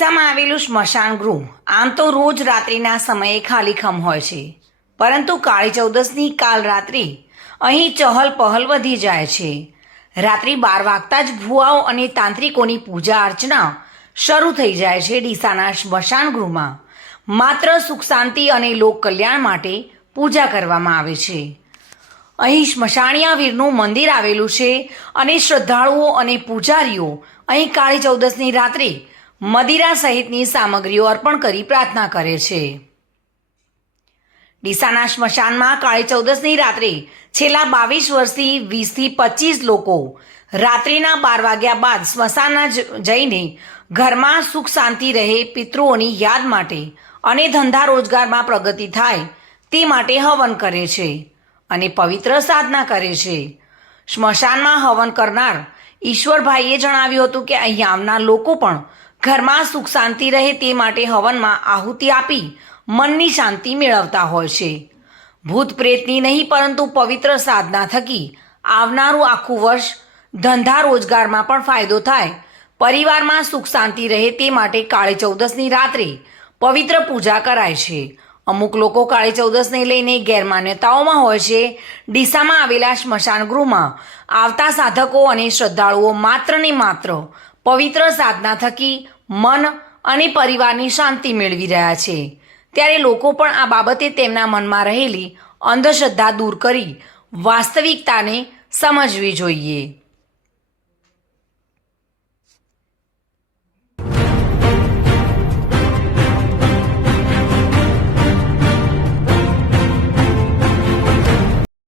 ડીસામાં આવેલું સ્મશાન ગૃહ આમ તો રોજ રાત્રિના સમયે ખાલીખમ હોય છે, પરંતુ કાળી ચૌદસની કાલ રાત્રિ અહીં ચહલ પહલ વધી જાય છે. રાત્રિ 12 વાગતા જ ભુવાઓ અને તાંત્રિકોની પૂજા અર્ચના શરૂ થઈ જાય છે. ડીસાના સ્મશાન ગૃહમાં માત્ર સુખ શાંતિ અને લોક કલ્યાણ માટે પૂજા કરવામાં આવે છે. અહીં સ્મશાનિયા વીરનું મંદિર આવેલું છે અને શ્રદ્ધાળુઓ અને પૂજારીઓ અહીં કાળી ચૌદસની રાત્રે મદિરા સહિતની સામગ્રીઓ અર્પણ કરી પ્રાર્થના કરે છે. ડીસાના સ્મશાનમાં કાળી ચૌદસની રાત્રે છેલ્લા 22 વર્ષથી 20થી 25 લોકો રાત્રિના 12 વાગ્યા બાદ સ્મશાનમાં જઈને ઘરમાં સુખ શાંતિ રહે, પિતૃઓની યાદ માટે અને ધંધા રોજગારમાં પ્રગતિ થાય તે માટે હવન કરે છે અને પવિત્ર સાધના કરે છે. સ્મશાનમાં હવન કરનાર ઈશ્વરભાઈએ જણાવ્યું હતું કે અહીં આવનાર લોકો પણ ઘરમાં સુખ શાંતિ રહે તે માટે હવનમાં આહુતિ આપી મનની શાંતિ મેળવતા હોય છે. ભૂત પ્રેતની નહીં પરંતુ પવિત્ર સાધના થકી આવનારું આખું વર્ષ ધંધા રોજગારમાં પણ ફાયદો થાય, પરિવારમાં સુખ શાંતિ રહે તે માટે કાળી ચૌદસની રાત્રે પવિત્ર પૂજા કરાય છે. અમુક લોકો કાળી ચૌદસને લઈને ગેરમાન્યતાઓમાં હોય છે. ડીસામાં આવેલા સ્મશાન ગૃહમાં આવતા સાધકો અને શ્રદ્ધાળુઓ માત્ર ને માત્ર પવિત્ર સાધના થકી મન અને પરિવારની શાંતિ મેળવી રહ્યા છે. ત્યારે લોકો પણ આ બાબતે તેમના મનમાં રહેલી અંધશ્રદ્ધા દૂર કરી વાસ્તવિકતાને સમજવી જોઈએ.